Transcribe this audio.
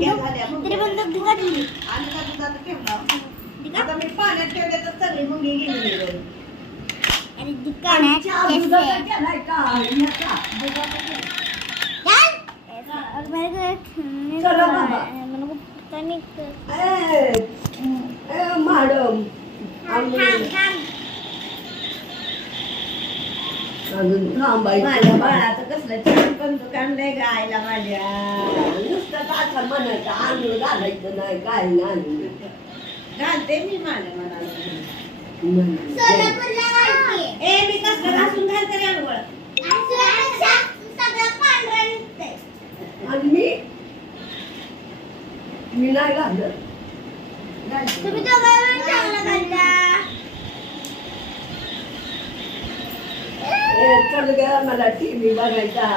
तरी पण दूध काढली. आणि का दुधात ठेवला आता मी पाण्यात ठेवले तर सगळी मुंगी गेली आणि दूध काढण्यात चहा दुधाचा केलाय का? नका. चला बाबा. मॅडम अजून थांबायचं. माझ्या बाळाचं कसलं छान पण काढलंय गायला माझ्या. नुसतं आता म्हणायचं आंघोळ घालायचं नाही काय नाही. घालते मी माझ्या मनाला. ए मी कसलं घासून घालते रे आंघोळ. आणि मी नाही घालत. तुम्ही दोघांना चांगला घालता. चल ग मला टीव्ही बघायचा.